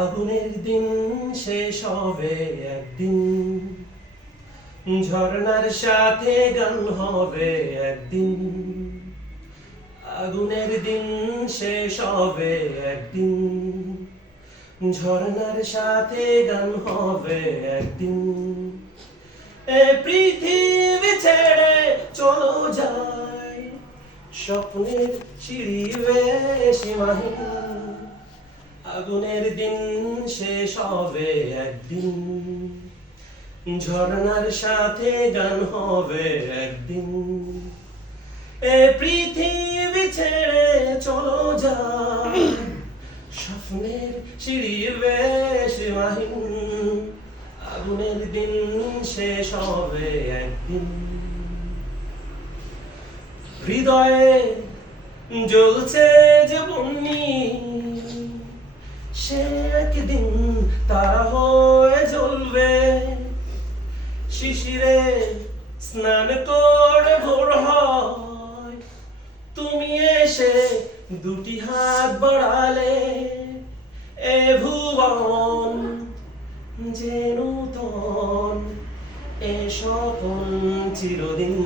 আগুনের দিন শেষ হবে একদিন, ঝর্ণার সাথে গান হবে একদিন। আগুনের দিন শেষ হবে একদিন, ঝর্ণার সাথে গান হবে একদিন। এ পৃথিবী ছেড়ে চলো যাই, স্বপ্নের সিঁড়ি বেয়ে সীমাহীন। আগুনের দিন শেষ হবে একদিন, ঝর্ণার সাথে গান হবে একদিন। এ পৃথিবী ছেড়ে চলো যাই, স্বপ্নের সিঁড়ি বেয়ে সীমাহীন। আগুনের দিন শেষ হবে একদিন। হৃদয়ে জ্বলছে যে বন্যি, সে একদিন তারা হয়ে জ্বলবে। শিশিরে স্নান করে ভোর হয়, তুমি এসে দুটি হাত বাড়ালে। এ ভুবন যে নূতন, এ স্বপন চিরদিন।